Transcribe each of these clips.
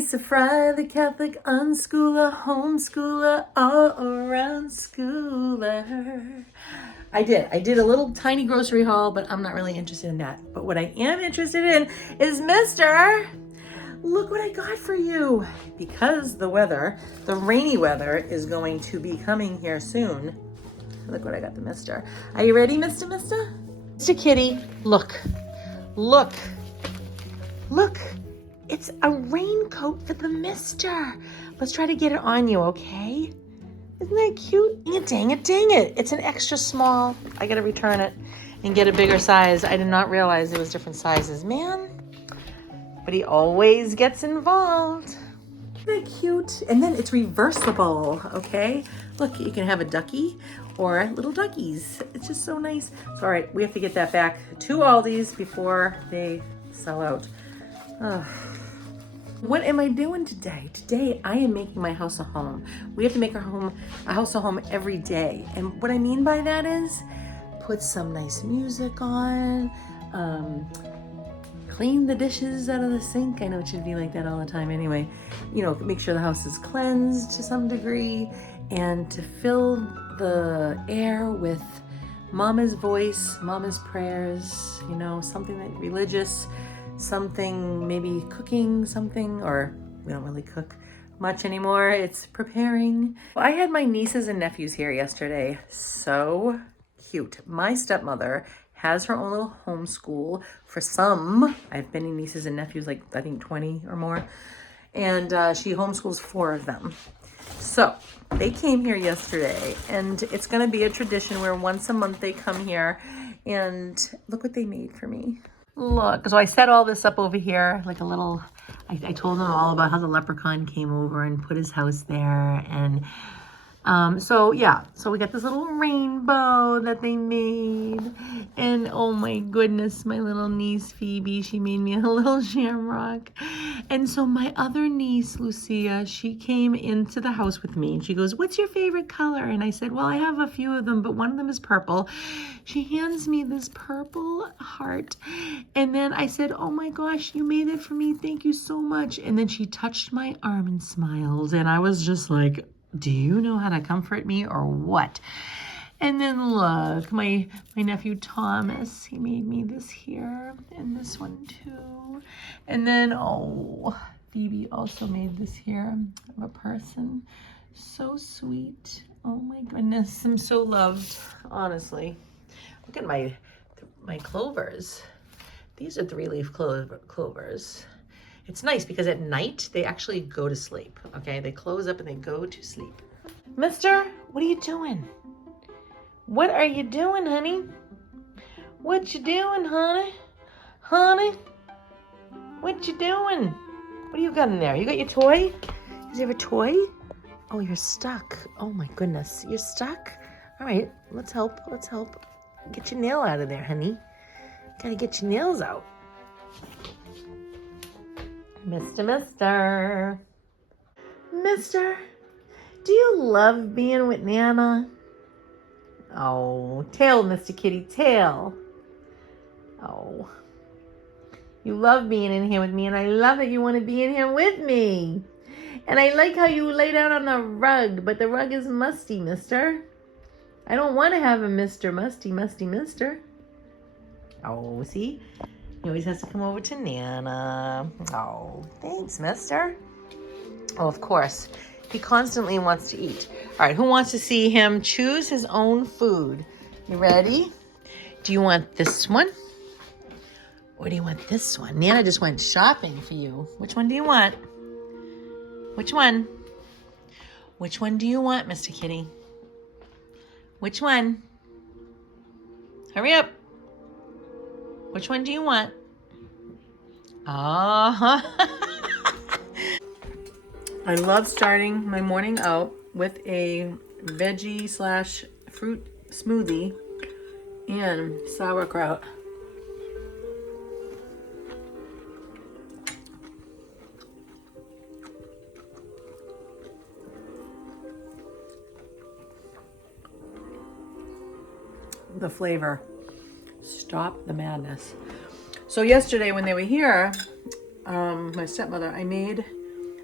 Lisa Fry, the Catholic unschooler, homeschooler, all around schooler. I did a little tiny grocery haul, but I'm not really interested in that. But what I am interested in is Mister. Look what I got for you. Because the rainy weather is going to be coming here soon. Look what I got the Mister. Are you ready, Mister? Mr. Kitty, look. It's a raincoat for the Mister. Let's try to get it on you, okay? Isn't that cute? Dang it. It's an extra small. I gotta return it and get a bigger size. I did not realize there was different sizes, man. But he always gets involved. Isn't that cute? And then it's reversible, okay? Look, you can have a ducky or little duckies. It's just so nice. So, all right, we have to get that back to Aldi's before they sell out. What am I doing today? Today I am making my house a home. We have to make a house a home every day. And what I mean by that is put some nice music on, clean the dishes out of the sink. I know it should be like that all the time anyway. You know, make sure the house is cleansed to some degree, and to fill the air with Mama's voice, Mama's prayers, you know, something that religious, something maybe cooking something, or we don't really cook much anymore. It's preparing. Well, I had my nieces and nephews here yesterday. So cute. My stepmother has her own little homeschool for some. I have many nieces and nephews, like I think 20 or more. And she homeschools 4 of them. So they came here yesterday, and it's gonna be a tradition where once a month they come here, and look what they made for me. Look, so I set all this up over here, like a little, I told them all about how the leprechaun came over and put his house there. And so we got this little rainbow that they made. And oh my goodness, my little niece Phoebe, she made me a little shamrock. And so my other niece, Lucia, she came into the house with me and she goes, "What's your favorite color?" And I said, "Well, I have a few of them, but one of them is purple." She hands me this purple heart. And then I said, "Oh my gosh, you made it for me. Thank you so much." And then she touched my arm and smiled. And I was just like, do you know how to comfort me or what? And then look, my nephew Thomas, he made me this here and this one too. And then, Phoebe also made this here of a person. So sweet. Oh my goodness, I'm so loved, honestly. Look at my clovers. These are 3-leaf clovers. It's nice because at night they actually go to sleep, okay? They close up and they go to sleep. Mister, what are you doing? What are you doing, honey? What you doing, honey? Honey? What you doing? What do you got in there? You got your toy? Is there a toy? Oh, you're stuck. Oh my goodness, you're stuck? All right, let's help. Get your nail out of there, honey. Gotta get your nails out. Mister, do you love being with Nana? Oh, tail, Mr. Kitty, tail. Oh, you love being in here with me, and I love that you want to be in here with me. And I like how you lay down on the rug, but the rug is musty, mister. I don't want to have a Mr. Musty Mister. Oh, see? He always has to come over to Nana. Oh, thanks, mister. Oh, of course. He constantly wants to eat. All right, who wants to see him choose his own food? You ready? Do you want this one? Or do you want this one? Nana just went shopping for you. Which one do you want? Which one? Which one do you want, Mr. Kitty? Which one? Hurry up. Which one do you want? I love starting my morning out with a veggie/fruit smoothie and sauerkraut. The flavor. Stop the madness. So yesterday when they were here, my stepmother, I made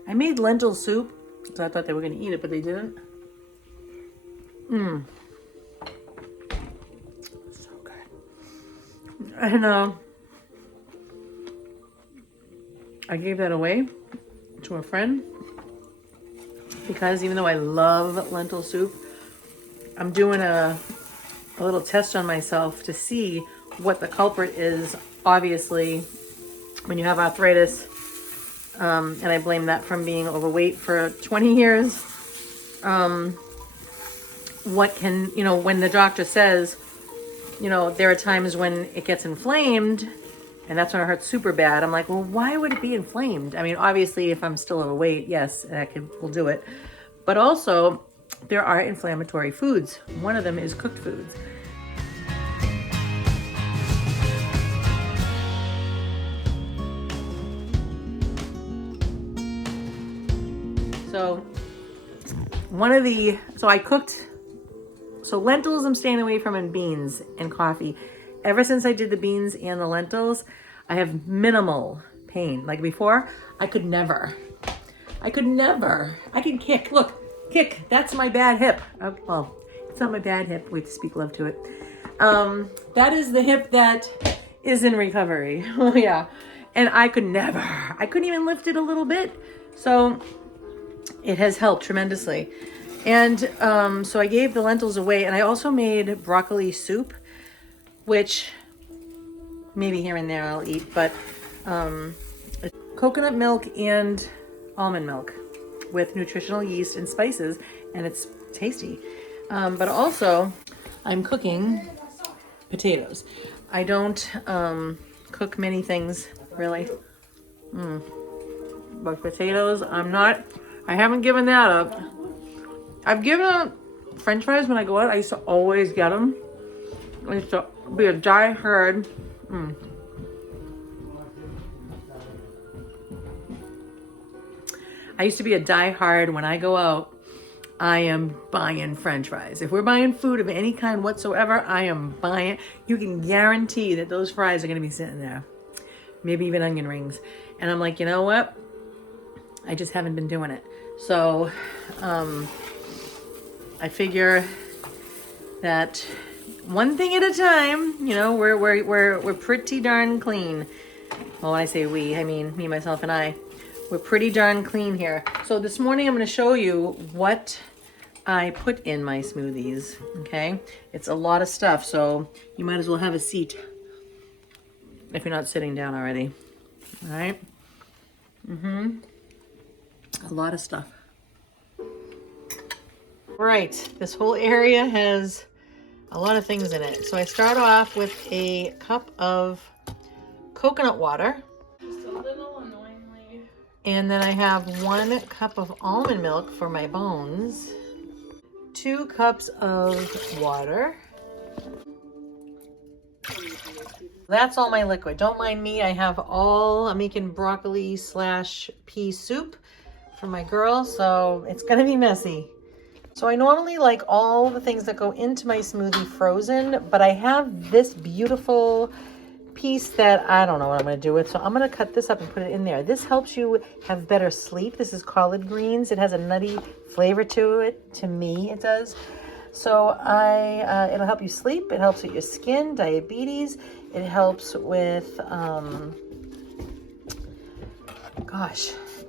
I made lentil soup because I thought they were going to eat it, but they didn't. So good. And I gave that away to a friend because even though I love lentil soup, I'm doing a little test on myself to see what the culprit is. Obviously, when you have arthritis, and I blame that from being overweight for 20 years, what can, when the doctor says, there are times when it gets inflamed and that's when it hurts super bad. I'm like, well, why would it be inflamed? I mean, obviously, if I'm still overweight, yes, will do it. But also, there are inflammatory foods. One of them is cooked foods. So lentils I'm staying away from, and beans and coffee. Ever since I did the beans and the lentils, I have minimal pain. Like before, I could never. I can kick. Look, kick. That's my bad hip. Well, it's not my bad hip. We have to speak love to it. That is the hip that is in recovery. Oh yeah. And I couldn't even lift it a little bit. So it has helped tremendously. And so I gave the lentils away, and I also made broccoli soup, which maybe here and there I'll eat, but coconut milk and almond milk with nutritional yeast and spices, and it's tasty. But also I'm cooking potatoes. I don't cook many things really. But potatoes, I haven't given that up. I've given up French fries when I go out. I used to always get them. I used to be a die-hard. I used to be a die-hard. When I go out, I am buying French fries. If we're buying food of any kind whatsoever, I am buying. You can guarantee that those fries are going to be sitting there. Maybe even onion rings. And I'm like, you know what? I just haven't been doing it. So, I figure that one thing at a time, we're pretty darn clean. Well, when I say we, I mean me, myself, and I. We're pretty darn clean here. So this morning I'm going to show you what I put in my smoothies, okay? It's a lot of stuff, so you might as well have a seat if you're not sitting down already, all right? A lot of stuff. Right, this whole area has a lot of things in it. So I start off with a cup of coconut water. Just a little annoyingly. And then I have 1 cup of almond milk for my bones. 2 cups of water. That's all my liquid. Don't mind me. I'm making broccoli / pea soup for my girl, so it's gonna be messy. So I normally like all the things that go into my smoothie frozen, but I have this beautiful piece that I don't know what I'm going to do with. So I'm going to cut this up and put it in there. This helps you have better sleep. This is collard greens. It has a nutty flavor to it. To me, it does. So it'll help you sleep. It helps with your skin, diabetes. It helps with,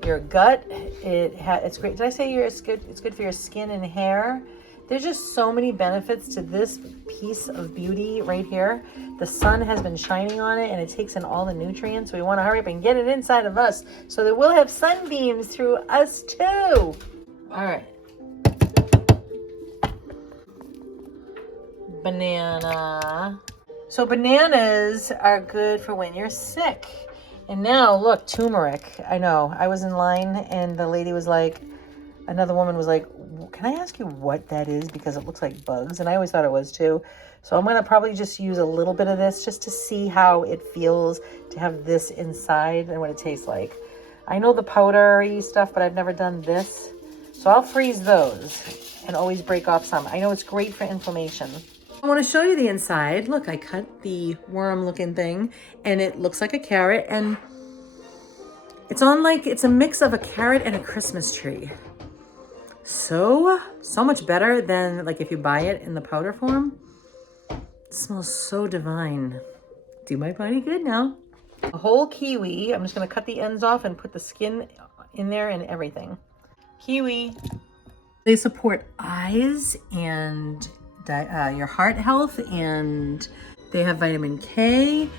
your gut. It's great. Did I say it's good for your skin and hair? There's just so many benefits to this piece of beauty right here. The sun has been shining on it and it takes in all the nutrients. So we want to hurry up and get it inside of us so that we'll have sunbeams through us too. All right. Banana. So bananas are good for when you're sick. And now, look, turmeric. I know. I was in line, and the lady was like, another woman was like, can I ask you what that is? Because it looks like bugs. And I always thought it was, too. So I'm going to probably just use a little bit of this just to see how it feels to have this inside and what it tastes like. I know the powdery stuff, but I've never done this. So I'll freeze those and always break off some. I know it's great for inflammation. I want to show you the inside. Look, I cut the worm looking thing and it looks like a carrot, and It's on like, it's a mix of a carrot and a Christmas tree. So much better than like if you buy it in the powder form. It smells so divine. Do my body good now. A whole kiwi. I'm just gonna cut the ends off and put the skin in there and everything. Kiwi. They support eyes and your heart health, and they have vitamin K.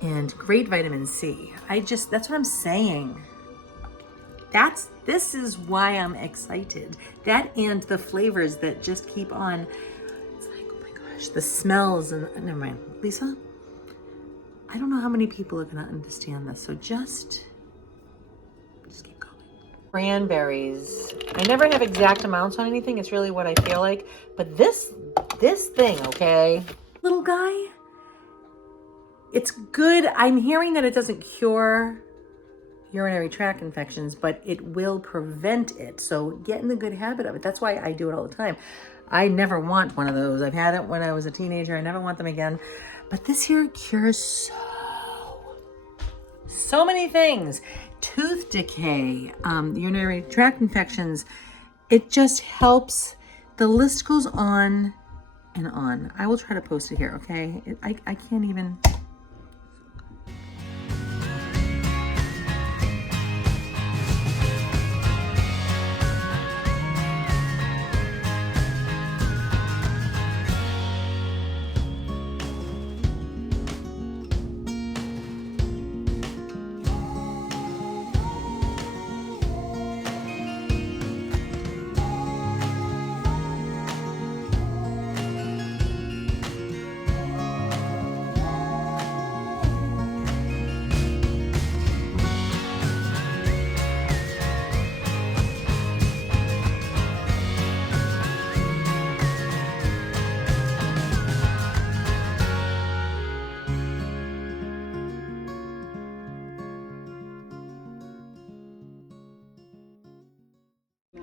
And great vitamin C. That's what I'm saying. This is why I'm excited. That and the flavors that just keep on. It's like, oh my gosh, the smells and never mind. Lisa, I don't know how many people are gonna understand this, so just keep going. Cranberries. I never have exact amounts on anything. It's really what I feel like. But this thing, okay? Little guy, it's good. I'm hearing that it doesn't cure urinary tract infections, but it will prevent it. So get in the good habit of it. That's why I do it all the time. I never want one of those. I've had it when I was a teenager. I never want them again. But this here cures so many things. Tooth decay, urinary tract infections. It just helps. The list goes on and on. I will try to post it here, okay? I can't even.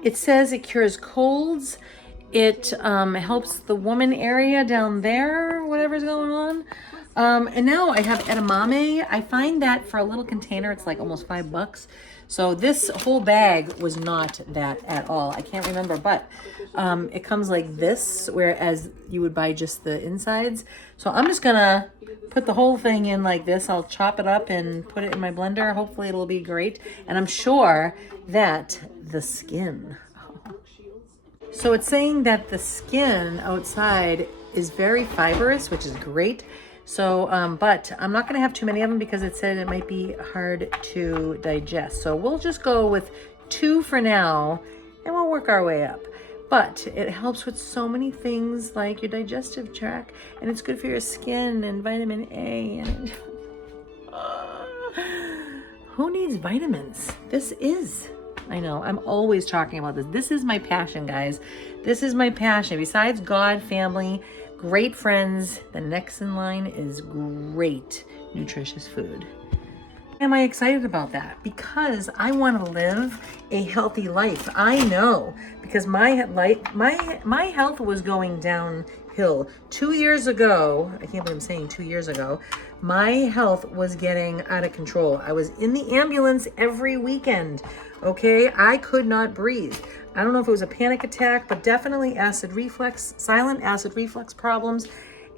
It says it cures colds. It helps the woman area down there, whatever's going on. And now I have edamame. I find that for a little container, it's like almost $5. So this whole bag was not that at all. I can't remember, but it comes like this, whereas you would buy just the insides. So I'm just gonna put the whole thing in like this. I'll chop it up and put it in my blender. Hopefully it'll be great. And I'm sure that the skin. So it's saying that the skin outside is very fibrous, which is great. So, but I'm not going to have too many of them because it said it might be hard to digest. So we'll just go with 2 for now and we'll work our way up. But it helps with so many things like your digestive tract, and it's good for your skin and vitamin A. And who needs vitamins? This is, I know, I'm always talking about this. This is my passion, guys. This is my passion. Besides God, family, great friends, the next in line is great, nutritious food. Am I excited about that? Because I want to live a healthy life. I know, because my health was going downhill 2 years ago. I can't believe I'm saying 2 years ago. My health was getting out of control. I was in the ambulance every weekend. Okay, I could not breathe. I don't know if it was a panic attack, but definitely acid reflux, silent acid reflux problems,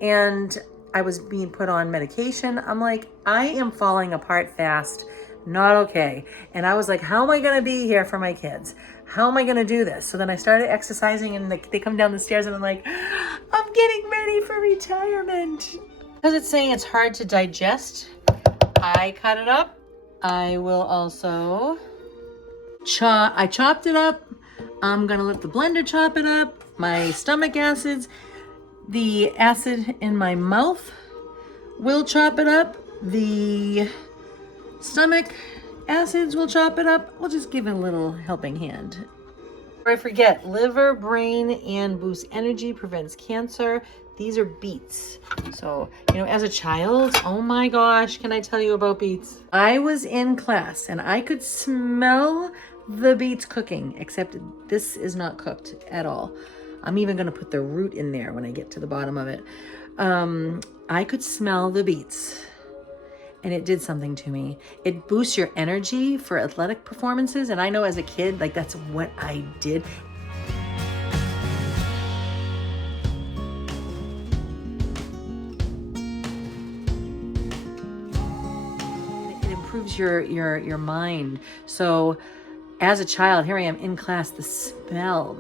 and I was being put on medication. I'm like, I am falling apart fast. Not okay. And I was like, how am I going to be here for my kids? How am I going to do this? So then I started exercising, and they come down the stairs and I'm like, I'm getting ready for retirement. Because it's saying it's hard to digest, I cut it up. I will also I chopped it up. I'm going to let the blender chop it up. My stomach acids, the acid in my mouth will chop it up. The stomach acids will chop it up. We'll just give it a little helping hand. Before I forget, liver, brain, and boosts energy, prevents cancer. These are beets. So, as a child, oh my gosh, can I tell you about beets? I was in class and I could smell the beets cooking, except this is not cooked at all. I'm even gonna put the root in there when I get to the bottom of it. I could smell the beets and it did something to me. It boosts your energy for athletic performances. And I know as a kid, like that's what I did. It improves your mind. So as a child, here I am in class, the smell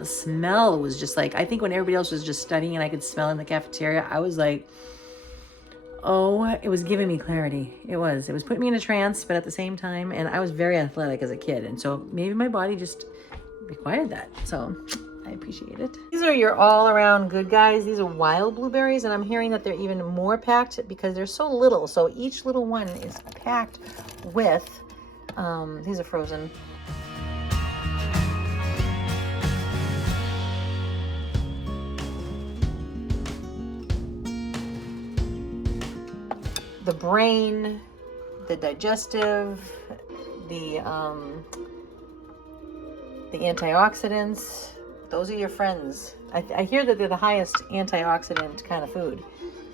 was just like, I think when everybody else was just studying and I could smell in the cafeteria, I was like, oh, it was giving me clarity. It was putting me in a trance, but at the same time, and I was very athletic as a kid. And so maybe my body just required that. So I appreciate it. These are your all around good guys. These are wild blueberries. And I'm hearing that they're even more packed because they're so little. So each little one is packed with, these are frozen. The brain, the digestive, the antioxidants, those are your friends. I hear that they're the highest antioxidant kind of food.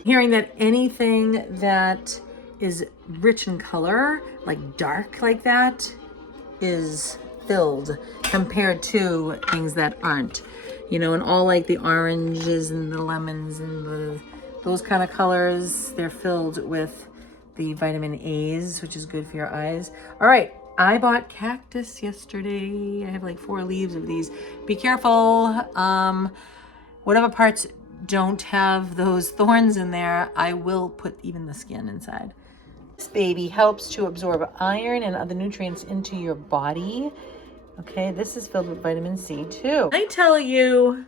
Hearing that anything that is rich in color, like dark like that, is filled compared to things that aren't. You know, and all like the oranges and the lemons and those kind of colors, they're filled with the vitamin A's, which is good for your eyes. All right, I bought cactus yesterday. I have like 4 leaves of these. Be careful. Whatever parts don't have those thorns in there, I will put even the skin inside. This baby helps to absorb iron and other nutrients into your body. Okay, this is filled with vitamin C too. I tell you,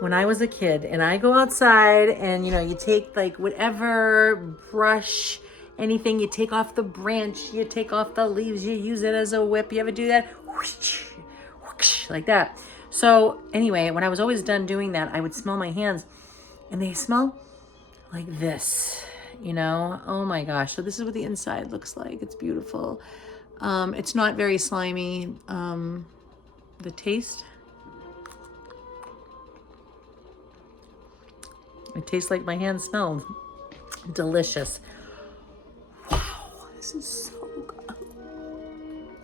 when I was a kid and I go outside and, you know, you take like whatever brush, anything, you take off the branch, you take off the leaves, you use it as a whip. You ever do that? Whoosh, whoosh, like that. So anyway, when I was always done doing that, I would smell my hands and they smell like this, you know? Oh my gosh. So this is what the inside looks like. It's beautiful. It's not very slimy. The taste, it tastes like my hands smelled. Delicious. Wow, this is so good.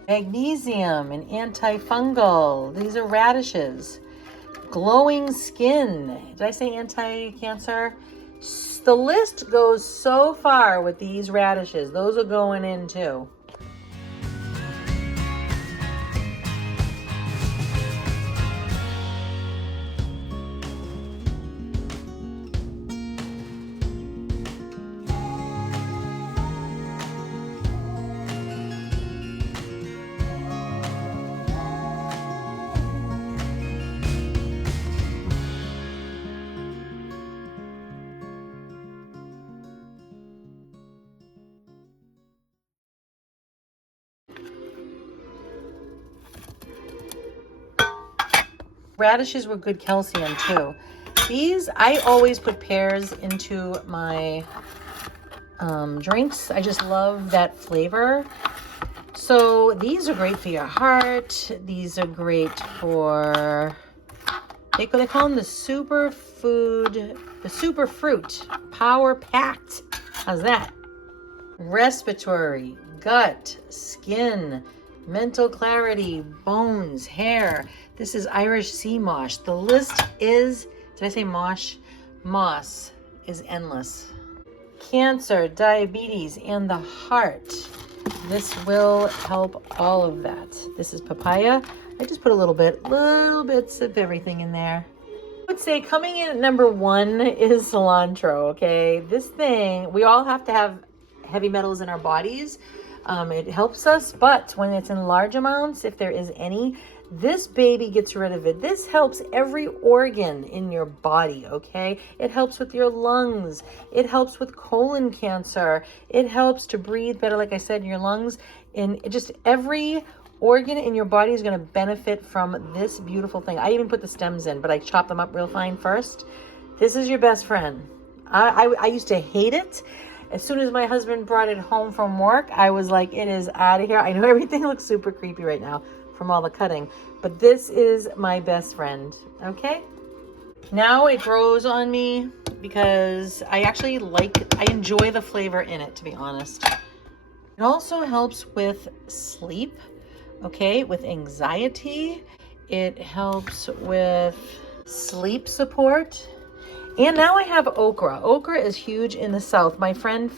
Magnesium and antifungal. These are radishes. Glowing skin. Did I say anti-cancer? The list goes so far with these radishes. Those are going in too. Radishes were good calcium too. These, I always put pears into my drinks. I just love that flavor. So these are great for your heart. These are great for, they call them the superfood, the superfruit, power packed. How's that? Respiratory, gut, skin, mental clarity, bones, hair. This is Irish sea moss. The list is, did I say mosh? Moss is endless. Cancer, diabetes, and the heart. This will help all of that. This is papaya. I just put little bits of everything in there. I would say coming in at number 1 is cilantro, okay? This thing, we all have to have heavy metals in our bodies. It helps us, but when it's in large amounts, if there is any, this baby gets rid of it. This helps every organ in your body, okay? It helps with your lungs. It helps with colon cancer. It helps to breathe better, like I said, in your lungs. And just every organ in your body is going to benefit from this beautiful thing. I even put the stems in, but I chop them up real fine first. This is your best friend. I used to hate it. As soon as my husband brought it home from work, I was like, it is out of here. I know everything looks super creepy right now from all the cutting, but this is my best friend, okay? Now it grows on me because I enjoy the flavor in it, to be honest. It also helps with sleep, okay, with anxiety. It helps with sleep support. And now I have okra. Okra is huge in the South. My friend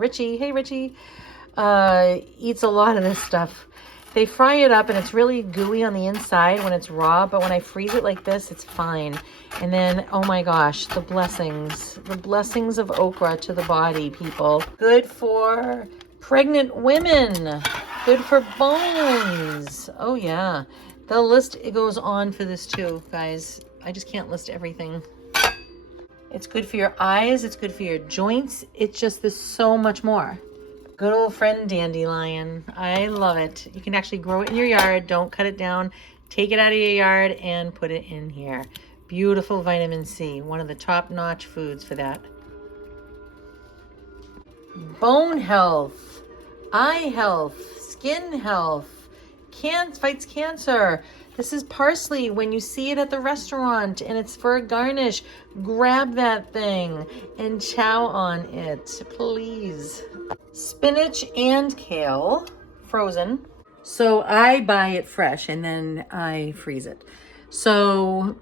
Richie, hey Richie, eats a lot of this stuff. They fry it up and it's really gooey on the inside when it's raw, but when I freeze it like this, it's fine. And then, oh my gosh, the blessings of okra to the body, people. Good for pregnant women, good for bones. Oh yeah, the list, it goes on for this too, guys. I just can't list everything. It's good for your eyes, it's good for your joints. It's just, there's so much more. Good old friend dandelion. I love it. You can actually grow it in your yard. Don't cut it down. Take it out of your yard and put it in here. Beautiful vitamin C. One of the top-notch foods for that. Bone health, eye health, skin health, fights cancer. This is parsley. When you see it at the restaurant and it's for a garnish, grab that thing and chow on it, please. Spinach and kale, frozen. So I buy it fresh and then I freeze it. So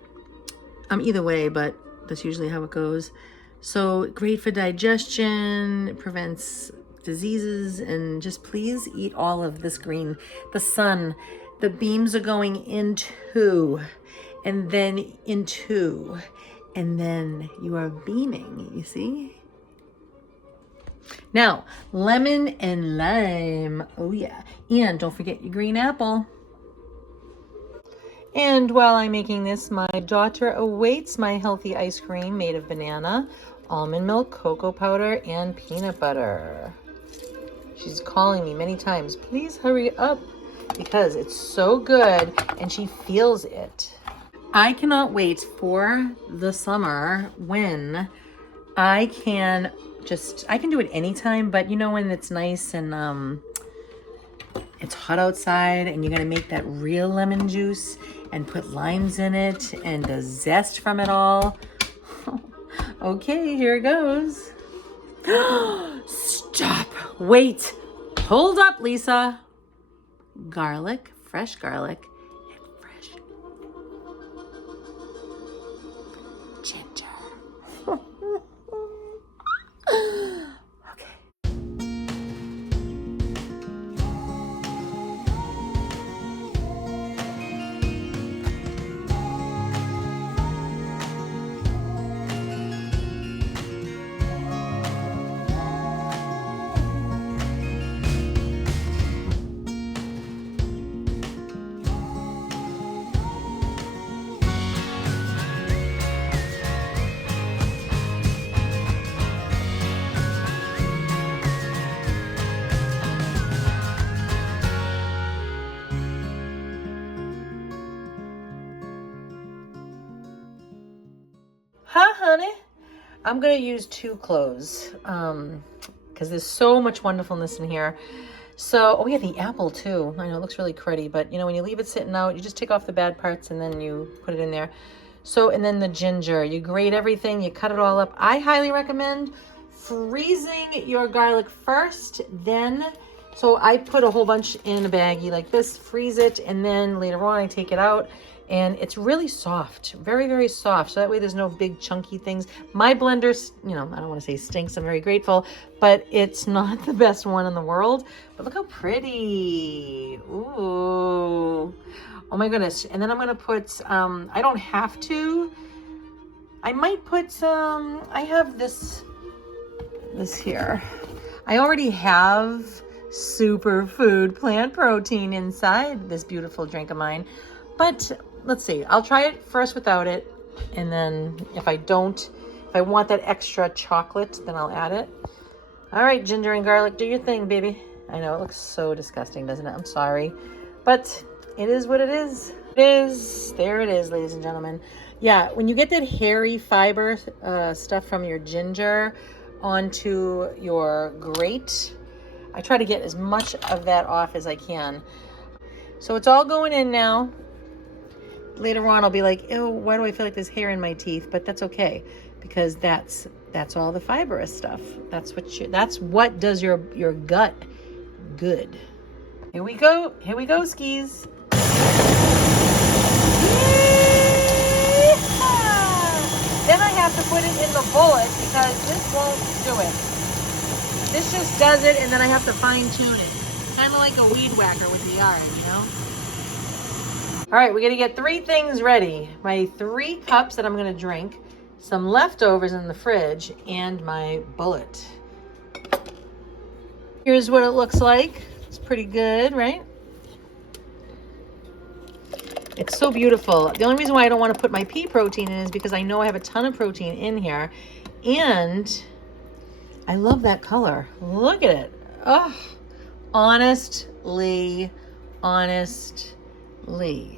either way, but that's usually how it goes. So great for digestion, it prevents diseases, and just please eat all of this green. The sun, the beams are going into, and then into, and then you are beaming, you see? Now, lemon and lime. Oh yeah. And don't forget your green apple. And while I'm making this, my daughter awaits my healthy ice cream made of banana, almond milk, cocoa powder, and peanut butter. She's calling me many times, please hurry up, because it's so good and she feels it. I cannot wait for the summer when I can do it anytime, but you know, when it's nice and it's hot outside and you're gonna make that real lemon juice and put limes in it and the zest from it all. Okay, here it goes. Stop, wait, hold up, Lisa. Garlic, fresh garlic, and fresh ginger. Huh, honey? I'm gonna use 2 cloves because there's so much wonderfulness in here. So, oh yeah, the apple too. I know it looks really cruddy, but you know, when you leave it sitting out, you just take off the bad parts and then you put it in there. So, and then the ginger, you grate everything, you cut it all up. I highly recommend freezing your garlic first, then, so I put a whole bunch in a baggie like this, freeze it, and then later on I take it out. And it's really soft, very, very soft. So that way there's no big chunky things. My blender, you know, I don't want to say stinks, I'm very grateful, but it's not the best one in the world. But look how pretty. Ooh. Oh my goodness. And then I'm going to put, I don't have to. I might put some, I have this here. I already have superfood plant protein inside this beautiful drink of mine. But let's see, I'll try it first without it. And then if I want that extra chocolate, then I'll add it. All right, ginger and garlic, do your thing, baby. I know it looks so disgusting, doesn't it? I'm sorry, but it is what it is. There it is, ladies and gentlemen. Yeah, when you get that hairy fiber stuff from your ginger onto your grate, I try to get as much of that off as I can. So it's all going in now. Later on, I'll be like, ew, why do I feel like there's hair in my teeth? But that's okay, because that's all the fibrous stuff. That's what does your gut good. Here we go, skis. Then I have to put it in the bullet because this won't do it. This just does it, and then I have to fine tune it. Kind of like a weed whacker with the yard, you know? All right, we're gonna get 3 things ready. My 3 cups that I'm gonna drink, some leftovers in the fridge, and my bullet. Here's what it looks like. It's pretty good, right? It's so beautiful. The only reason why I don't want to put my pea protein in is because I know I have a ton of protein in here. And I love that color. Look at it. Oh, honestly.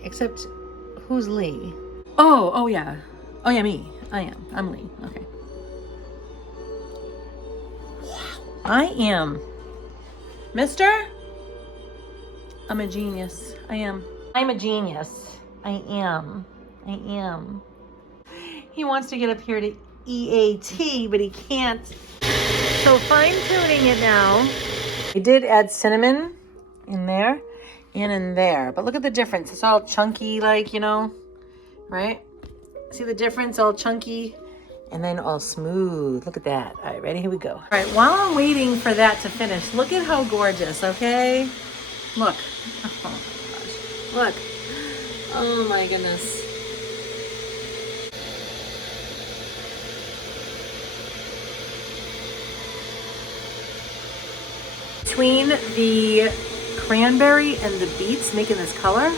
Except, who's Lee? Oh yeah. Oh yeah, me. I'm Lee. Okay. Wow. I am. Mister? I'm a genius. I'm a genius. I am. He wants to get up here to EAT, but he can't. So fine tuning it now. I did add cinnamon in there and in there, but look at the difference. It's all chunky, like, you know, right? See the difference? All chunky and then all smooth. Look at that. All right, ready? Here we go. All right, while I'm waiting for that to finish, look at how gorgeous, okay? Look. Oh my gosh. Look. Oh my goodness. Between the cranberry and the beets making this color,